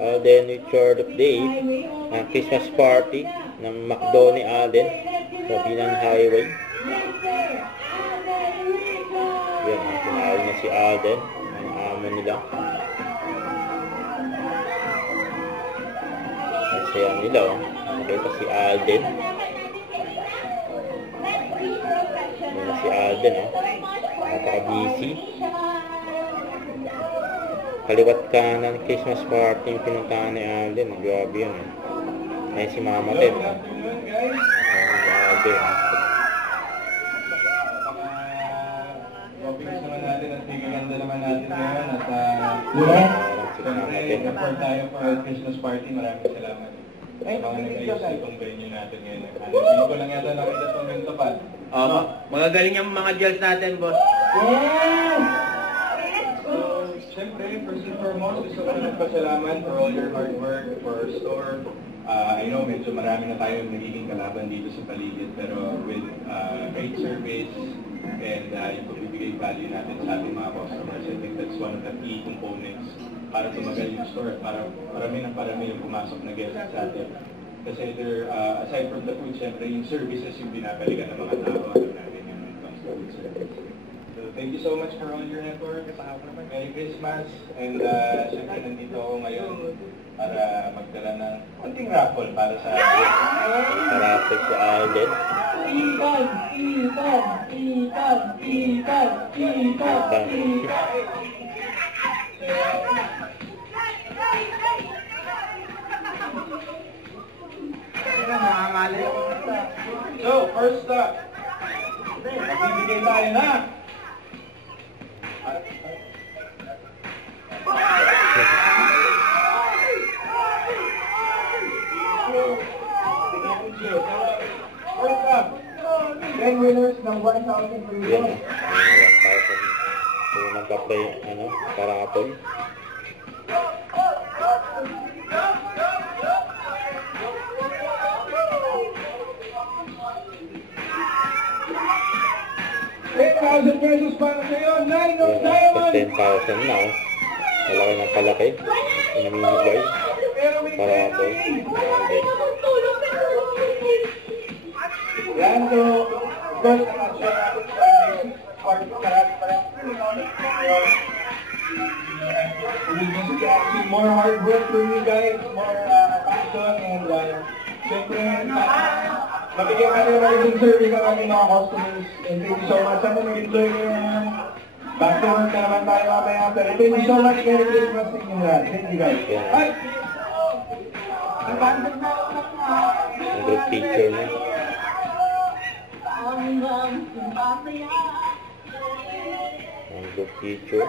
Alden Richard of Day, ang Christmas party ng McDo ni Alden sa Binan Highway. Yan, tinawag na si Alden, ang amo nila. Masaya nila, oh. Nakita si Alden. Yan na si Alden, oh. Napaka-busy. Kaliwat kanan Christmas party yung pinuntahan ni Alden. Grabe yun, eh. Ayun si Mama Ted. Ayun si Alden. Topics naman natin at bigaganda naman natin ngayon at siyempre report tayo for our Christmas party. Maraming salamat sa mga nag-ayos itong venue natin ngayon. Hindi ko lang yata nakita itong ganito pa. Magagaling yung mga gels natin, boss. Yes! So, siyempre, first and foremost, gusto ko nagpasalamat for all your hard work for our store. I know medyo marami na tayong nagiging kalaban dito sa paligid, pero with great service and yung pagbibigay value natin sa ating mga customers, I think that's one of the key components para tumagal yung store at para parami yung pumasok na guests sa atin. Kasi aside from the food, syempre yung services yung binabalikan ng mga tao natin yung when it comes to food service. So thank you so much for all your effort. Merry Christmas, and syempre nandito ako ngayon para magdala ng konting raffle para sa Raffle si Alden. So, first up, magbibigay tayo na first up, 10 winners ng 1,000 per Yan, year. 1,000. So, nagka-play, raffle. $10,000 para sa'yo, 9 of Yan, diamond. 10,000 na, oh. Malaki ng palaki. Namimigay. Pero may Para ako. Alden. Yan, so, first, more hard work for you guys, more passion, and syempre, mabigyan ka nila ng service ang aming mga customers. And thank you so much. Sana nag-enjoy kayo ngayon. Back to work na naman tayo mamaya. Pero thank you so much. Merry Christmas to you lahat. Thank you guys. Ay! Ang group picture niya. Ang group picture.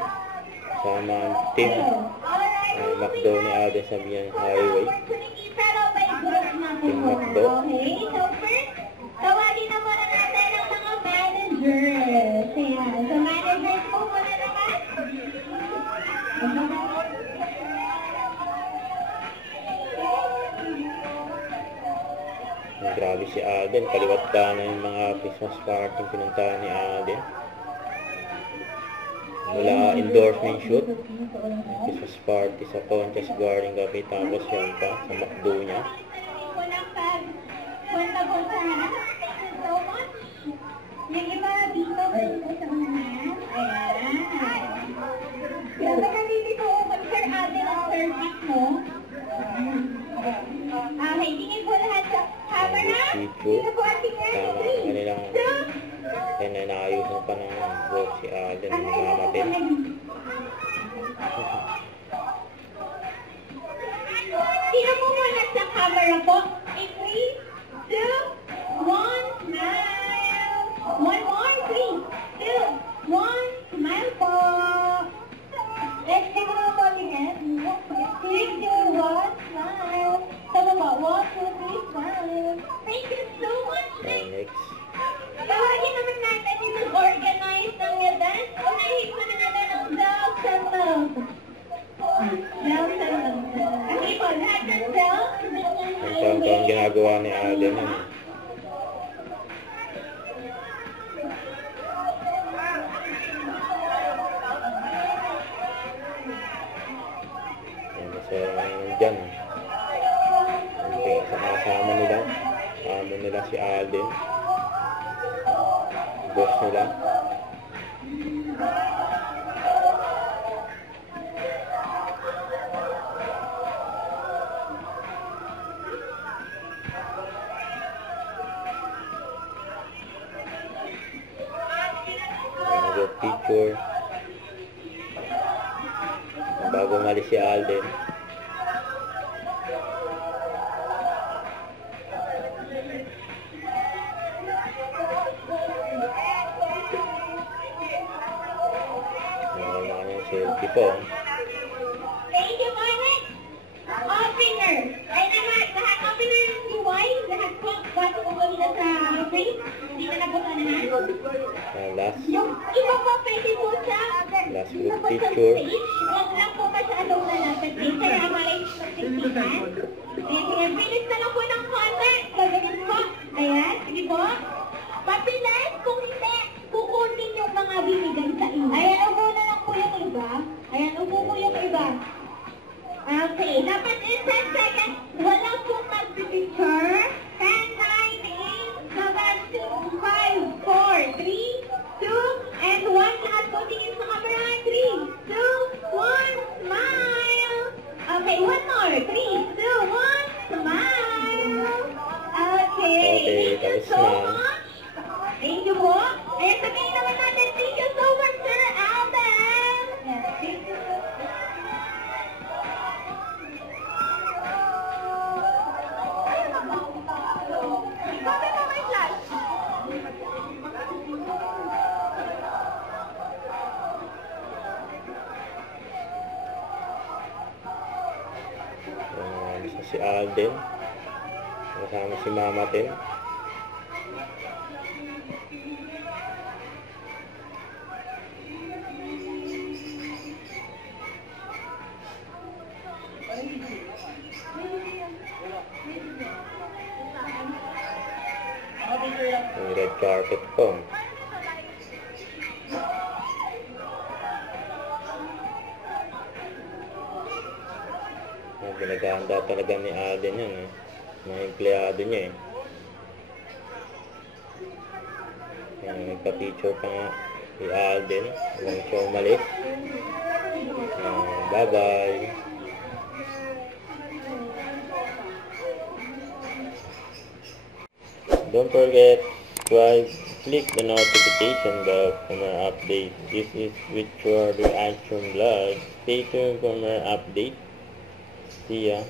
Sama ang team. McDo ni Alden sa Binan Highway. Team McDo. Okay, so first, tawagin na muna natin ang mga managers. Ayan, so managers po muna naman. Grabe si Alden. Kaliwat ka na yung mga Christmas party pinuntahan ni Alden. Wala endorsement shoot. Christmas party sa Conchas Garden Cafe. Tapos yan pa sa McDo niya. Yung iba dito sa unahan. Ayan. Yung nakalili ko, mag-share natin ang service mo. Okay, tingin po lahat sa camera. Dito po ating Tama ang kanilang naayusan pa ng work si Alden. Mamatin. Sino po muna sa camera po? 3, 2, 1, smile. One more, 3, 2, 1, smile po. Let's take a look again. 3, 2, 1, smile. Tama ba? 1, 2, 3, smile. Thank you so much. Next. Tawagin naman natin yung organize ng event. Unahin muna natin ang Dogs and Love. Dogs and Love. Okay po, lahat ng Dogs. Ang taon-taon ginagawa ni Alden yun. Masaya naman nandyan. Kasama nila. Kasama nila si Alden. Boss nila. Picture bago malis si Alden. Selfie po. Thank you, Margaret. Opener. Ay naman, lahat opener ng buhay. Lahat po, bago ko kami na sa frame. Hindi na nabusanahan. Last Yung iba po pwede po sa group picture. Huwag lang po masyado na nasa stage. Kaya malay pagsiksihan. Ayan, bilis na lang po ng konti. Gaganin po. Ayan, sige po. Papilas kung hindi, kukunin yung mga binigay sa inyo. Ayan, upo na lang po yung iba. Ayan, upo po yung iba. Okay, dapat in 10 seconds, wala pong mag-picture. 10, 9, 8, 7, 6, 5, 4, 3, 2, and 1. Lahat po tingin sa camera. 3, 2, 1, smile. Okay, one more. 3, 2, 1, smile. Okay, thank you so much. Thank you po. Ayan, sabihin naman natin, thank you so much, Sir Alden. Yes, thank you. Si Alden. Kasama si Mama Tin. Yung red carpet po. Pinaganda talaga ni Alden yan, mga empleyado niya nagpa-picture pa nga si Alden hanggang siya umalis. Bye bye. Don't forget to click the notification bell for more updates. This is Victor Reaction Vlog. Stay tuned for more updates. See ya.